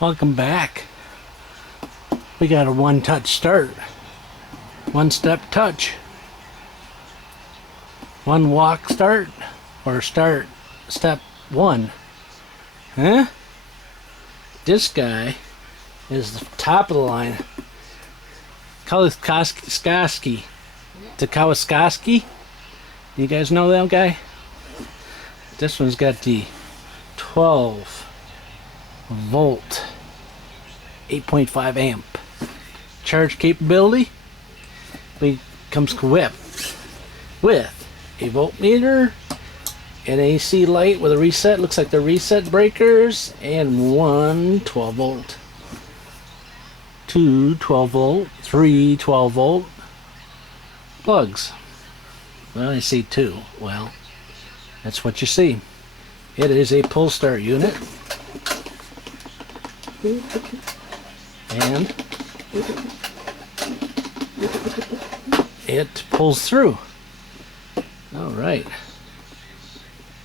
Welcome back. We got a one-touch start. One-step touch. One walk start. Or start step one. Huh? This guy is the top of the line. Kawasaki. The Kawasaki. You guys know that guy? This one's got the 12 volt 8.5 amp charge capability. Comes equipped with a voltmeter, an AC light with a reset, looks like the reset breakers, and one 12 volt, two 12 volt, three 12 volt plugs. Well, I see two. Well, that's what you see. It is a pull start unit, and it pulls through. All right,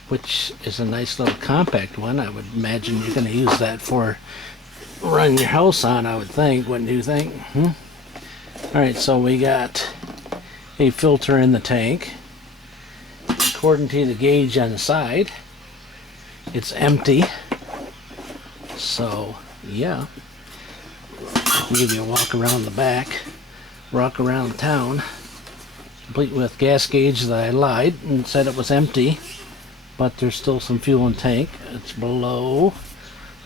which is a nice little compact one. I would imagine you're going to use that for running your house on, I would think. Wouldn't you think? All right, so we got a filter in the tank. According to the gauge on the side, it's empty. So yeah, I'll give you a walk around the back, walk around town, complete with gas gauge that I lied and said it was empty, but there's still some fuel in the tank. It's below.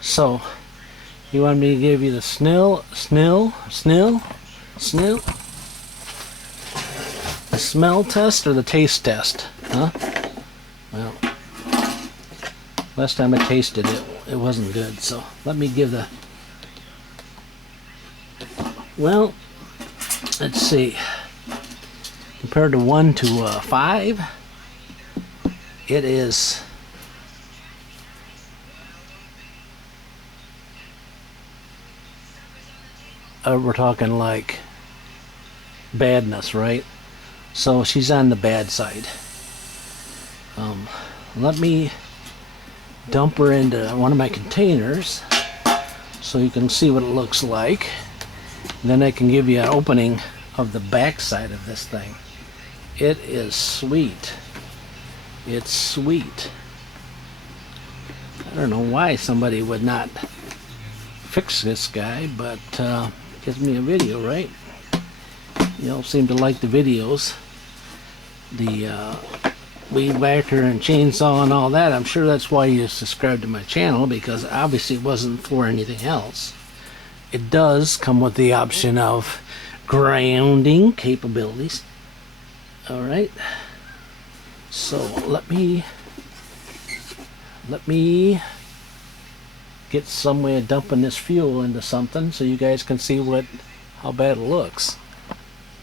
So you want me to give you the snil, the smell test or the taste test, huh? Well, last time I tasted it, it wasn't good, so let me give the... Well, let's see. Compared to 1 to 5, it is... we're talking like badness, right? So she's on the bad side. Let me dump her into one of my containers so you can see what it looks like. Then I can give you an opening of the back side of this thing. It is sweet. It's sweet. I don't know why somebody would not fix this guy, but gives me a video, right? You all seem to like the videos. The weed whacker and chainsaw and all that. I'm sure that's why you subscribe to my channel, because obviously it wasn't for anything else. It does come with the option of grounding capabilities. Alright, so let me get some way of dumping this fuel into something so you guys can see how bad it looks,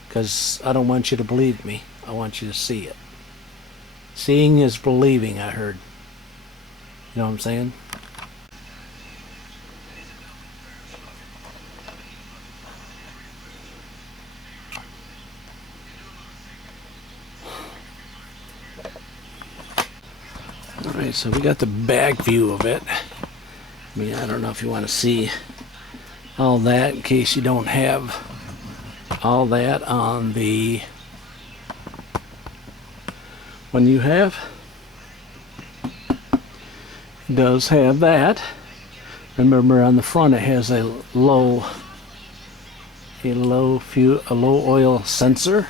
because I don't want you to believe me. I want you to see it. Seeing is believing, I heard. You know what I'm saying? Alright, so we got the back view of it. I mean, I don't know if you want to see all that in case you don't have all that on the one you have. It does have that. Remember, on the front it has a low oil sensor.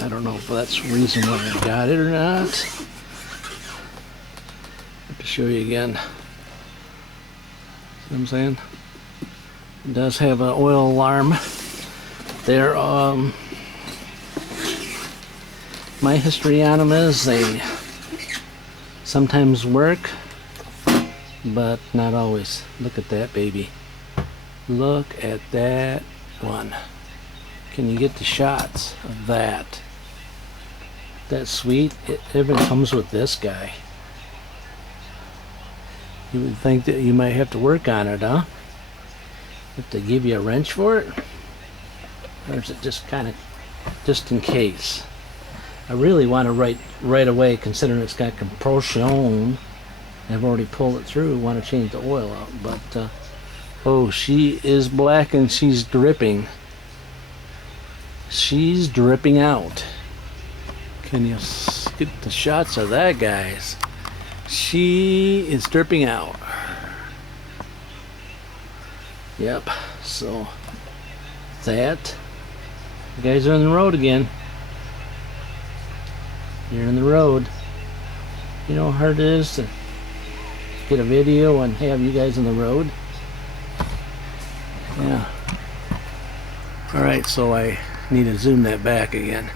I don't know if that's the reason why I got it or not. I have to show you again. See what I'm saying? It does have an oil alarm there. My history on them is they sometimes work, but not always. Look at that baby. Look at that one. Can you get the shots of that? That's sweet. It even comes with this guy. You would think that you might have to work on it, huh? Have to give you a wrench for it? Or is it just kind of just in case? I really want to write right away, considering it's got compression I've already pulled it through. Want to change the oil out, but oh, she is black and she's dripping. She's dripping out. Can you get the shots of that, guys? She is dripping out. Yep. So that, you guys are on the road again. You're on the road. You know how hard it is to get a video and have you guys on the road? Yeah. Alright, so I need to zoom that back again.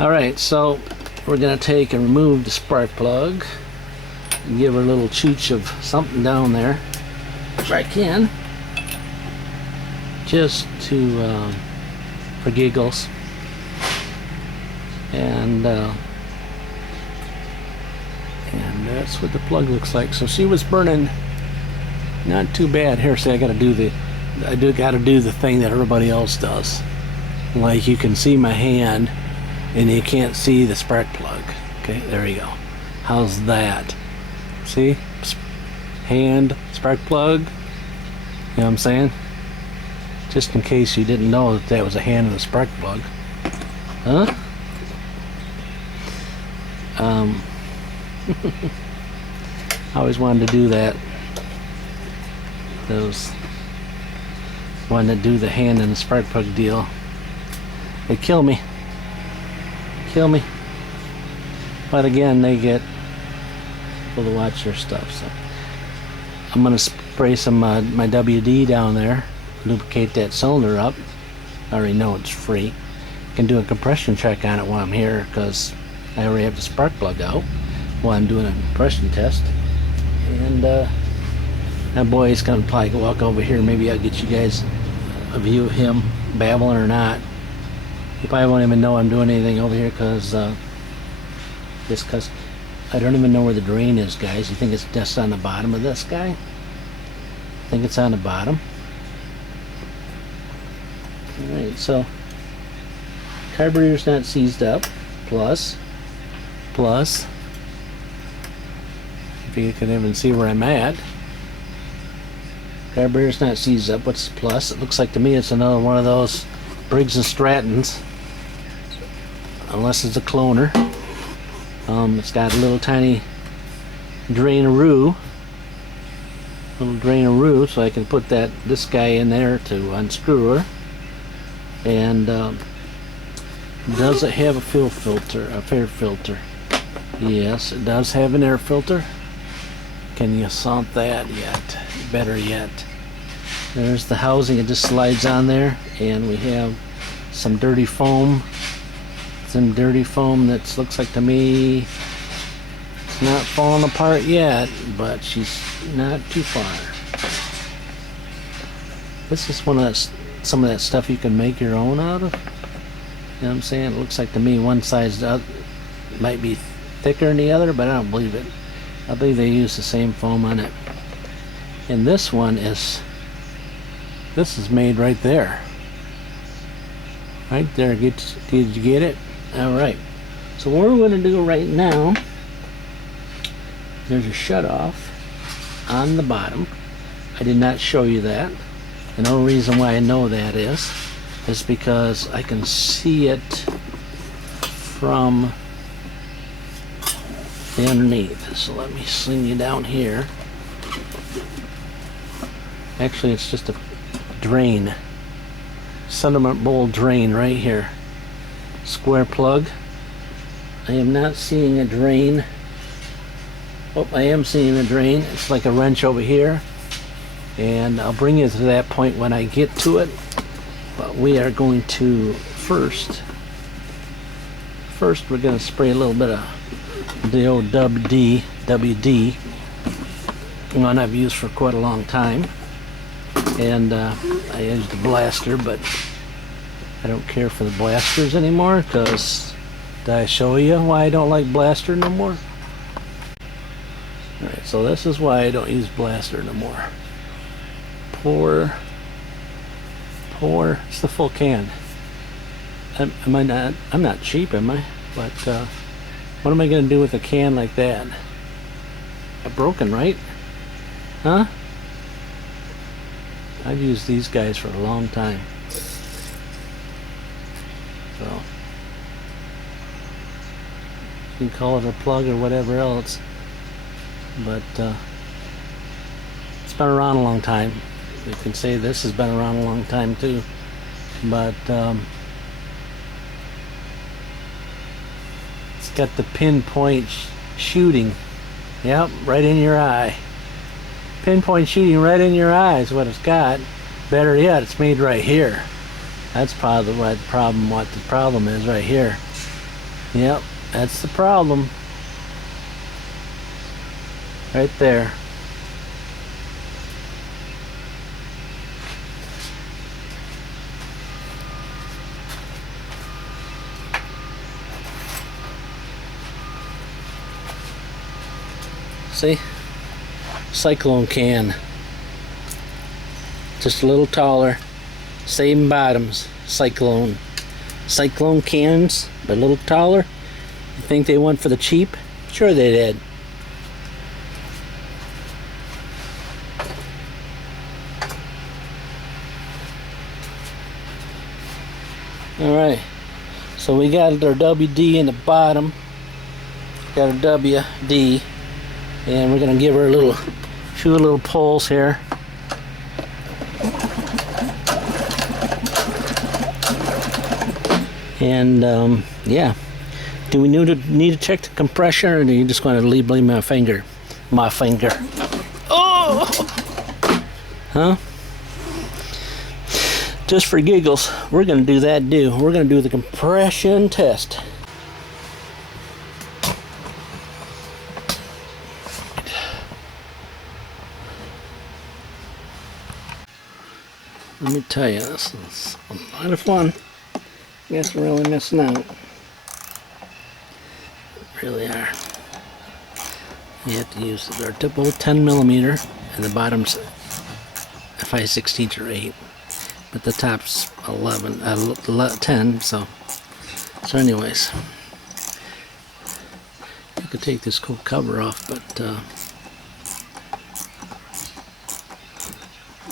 Alright, so we're going to take and remove the spark plug and give her a little chooch of something down there, if I can, just to for giggles. And that's what the plug looks like. So she was burning not too bad. Here, see, I got to do the thing that everybody else does. Like, you can see my hand and you can't see the spark plug. Okay, there you go. How's that? See? Hand, spark plug. You know what I'm saying? Just in case you didn't know that was a hand and a spark plug. Huh? I always wanted to do that. Those one that do the hand and the spark plug deal. They kill me. Kill me. But again, they get people to watch their stuff. So I'm gonna spray some my WD down there, lubricate that cylinder up. I already know it's free. Can do a compression check on it while I'm here, because I already have the spark plug out while I'm doing a compression test. And that boy's gonna probably walk over here. Maybe I'll get you guys a view of him babbling or not. You probably won't even know I'm doing anything over here, because I don't even know where the drain is, guys. You think it's just on the bottom of this guy? I think it's on the bottom. Alright, so carburetor's not seized up. Plus, if you can even see where I'm at, carburetor's not seized up. What's the plus? It looks like to me it's another one of those Briggs and Strattons, unless it's a cloner. It's got a little tiny drain-a-roo, so I can put this guy in there to unscrew her. And does it have a fuel filter, a air filter? Yes, it does have an air filter. Can you salt that yet? Better yet. There's the housing. It just slides on there, and we have some dirty foam. Some dirty foam that looks like to me it's not falling apart yet, but she's not too far. This is some of that stuff you can make your own out of. You know what I'm saying? It looks like to me one side's might be thicker than the other, but I don't believe it. I believe they use the same foam on it. And this is made right there. Right there. Did you get it? Alright. So what we're going to do right now, there's a shut-off on the bottom. I did not show you that. And the only reason why I know that is because I can see it from the underneath. So let me sling you down here. Actually, it's just a drain. Sediment bowl drain right here. Square plug. I am not seeing a drain. Oh, I am seeing a drain. It's like a wrench over here. And I'll bring you to that point when I get to it. But we are going to first we're going to spray a little bit of the old WD, one I've used for quite a long time. And I used the blaster, but I don't care for the blasters anymore, because did I show you why I don't like blaster no more? Alright, so this is why I don't use blaster no more. Pour. It's the full can. I'm not cheap, am I? But what am I going to do with a can like that? broken, right? Huh? I've used these guys for a long time. So you can call it a plug or whatever else, but it's been around a long time. You can say this has been around a long time too, but it's got the pinpoint shooting. Yep, right in your eye. Pinpoint shooting right in your eye is what it's got. Better yet, it's made right here. That's probably what the problem is right here. Yep, that's the problem. Right there. See? Cyclone can. Just a little taller. Same bottoms. Cyclone. Cyclone cans, but a little taller. You think they went for the cheap? Sure they did. Alright. So we got our WD in the bottom. Got our WD. And we're gonna give her a few little pulls here. And yeah, do we need to check the compression, or do you just want to leave my finger? Oh, huh? Just for giggles, we're gonna do that. We're gonna do the compression test. Let me tell you, this is a lot of fun. You guys are really missing out. Really are. You have to use our typical 10mm, and the bottom's 5/16 or 8, but the top's 10. So anyways, you could take this cool cover off, but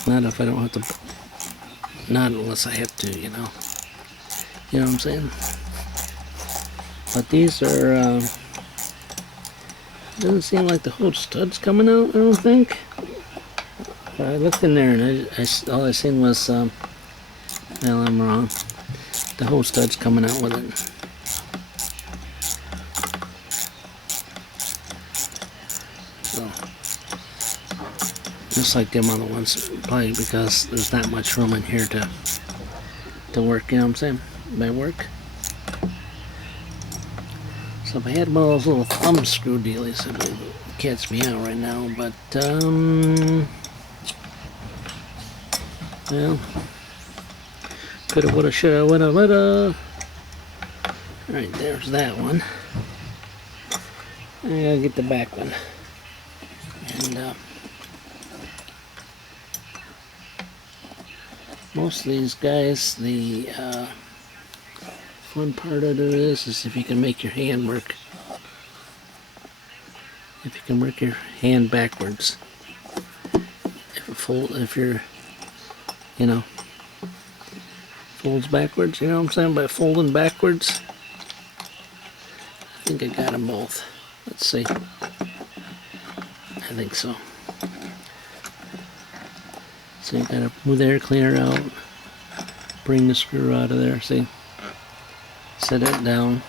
not if I don't have to. Not unless I have to, you know. You know what I'm saying? But these are, doesn't seem like the whole stud's coming out, I don't think. But I looked in there and all I seen was, well, I'm wrong. The whole stud's coming out with it. So, just like them other ones, probably because there's not much room in here to work, you know what I'm saying? By work. So if I had one of those little thumb screw dealies, it would catch me out right now, but well, coulda, woulda, shoulda, woulda, woulda. Alright, there's that one. I gotta get the back one. And most of these guys, the fun part of it is if you can make your hand work. If you can work your hand backwards. If you're, you know, folds backwards, you know what I'm saying? By folding backwards. I think I got them both. Let's see. I think so. So you gotta move the air cleaner out, bring the screw out of there, see? Set it down.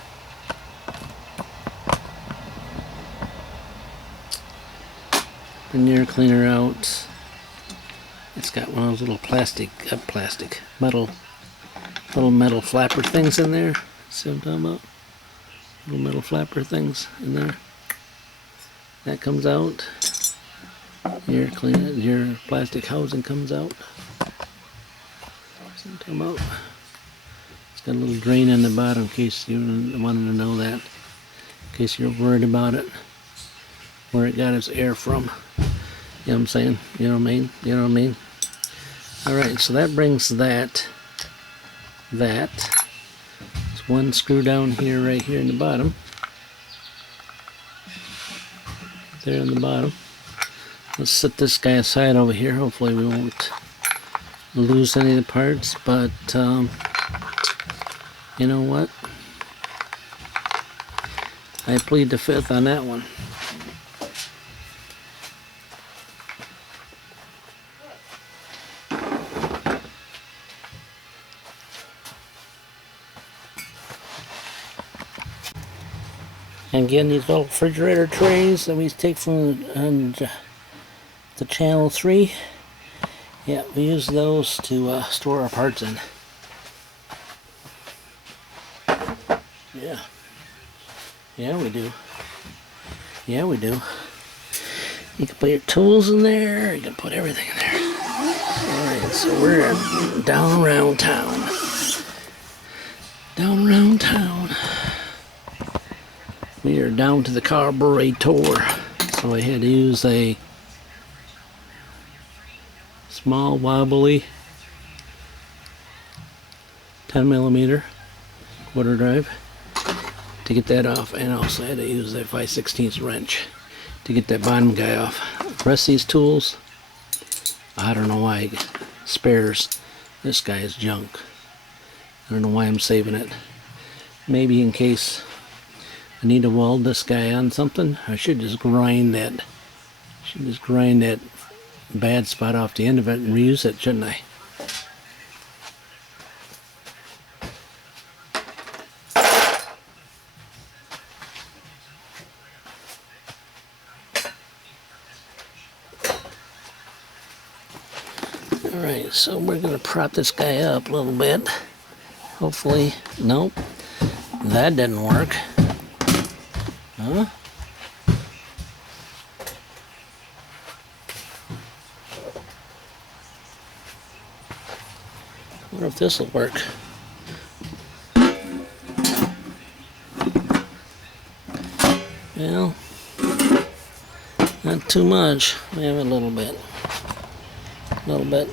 Bring the air cleaner out. It's got one of those little little metal flapper things in there. See what I'm talking about? Little metal flapper things in there. That comes out. Your plastic housing comes out. See what I'm talking about? It's got a little drain in the bottom in case you wanted to know that. In case you're worried about it. Where it got its air from. You know what I'm saying? You know what I mean? You know what I mean? Alright, so that brings that. There's one screw down here, right here in the bottom. there on the bottom. Let's set this guy aside over here. Hopefully we won't lose any of the parts, but you know what? I plead the fifth on that one. And again, these little refrigerator trays that we take from the Channel 3, yeah, we use those to store our parts in. Yeah. Yeah, we do. Yeah, we do. You can put your tools in there, you can put everything in there. Alright, so we're down around town. Down around town. We are down to the carburetor. So I had to use a small wobbly 10mm quarter drive to get that off, and also had to use that 5/16 wrench to get that bottom guy off. The rest of these tools, I don't know why, spares. This guy is junk. I don't know why I'm saving it. Maybe in case I need to weld this guy on something. I should just grind that. Bad spot off the end of it and reuse it, shouldn't I? Alright, so we're going to prop this guy up a little bit. Hopefully, nope, that didn't work. Huh? I wonder if this will work. Well, not too much. We have a little bit. A little bit.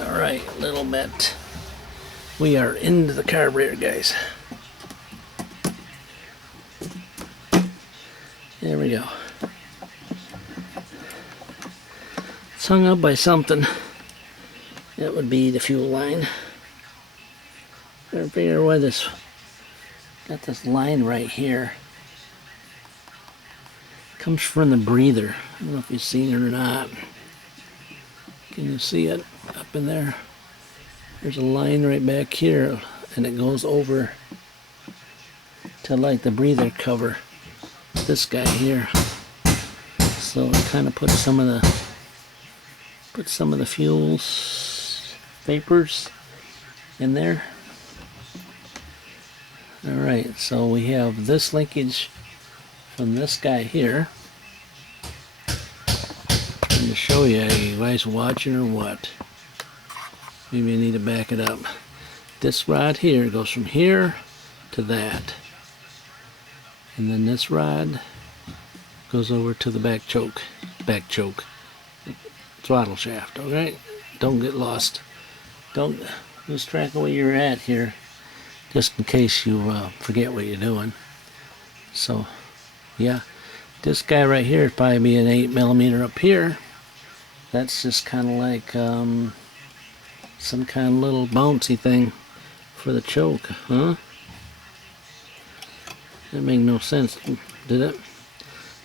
Alright, a little bit. We are into the carburetor, guys. There we go. It's hung up by something. That would be the fuel line. Gotta figure why this got this line right here. Comes from the breather. I don't know if you've seen it or not. Can you see it up in there? There's a line right back here, and it goes over to like the breather cover. This guy here. So it kind of puts some of the fuels vapors in there. Alright, so we have this linkage from this guy here. I'm to show you, are you guys watching or what? Maybe I need to back it up. This rod here goes from here to that. And then this rod goes over to the back choke, throttle shaft. Alright, don't get lost. Don't lose track of where you're at here, just in case you forget what you're doing. So yeah, this guy right here is probably be an 8mm up here. That's just kind of like some kind of little bouncy thing for the choke, huh? That made no sense, did it?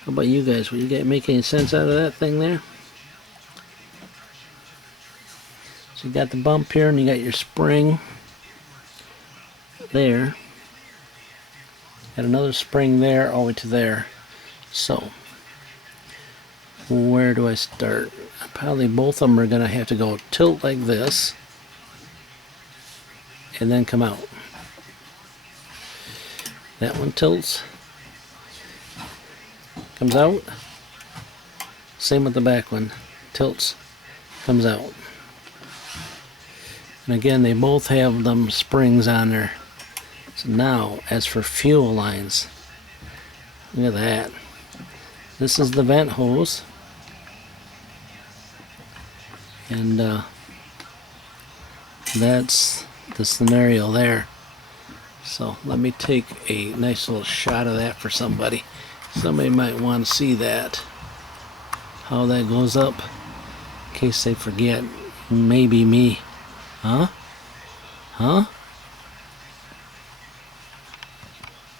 How about you guys? Will you guys make any sense out of that thing there? So you got the bump here, and you got your spring there. Got another spring there, all the way to there. So where do I start? Probably both of them are gonna have to go tilt like this, and then come out. That one tilts, comes out. Same with the back one, tilts, comes out. And again, they both have them springs on there. So now, as for fuel lines, look at that. This is the vent hose, and that's the scenario there. So let me take a nice little shot of that for somebody Somebody might want to see that, how that goes up, in case they forget. Maybe me. Huh?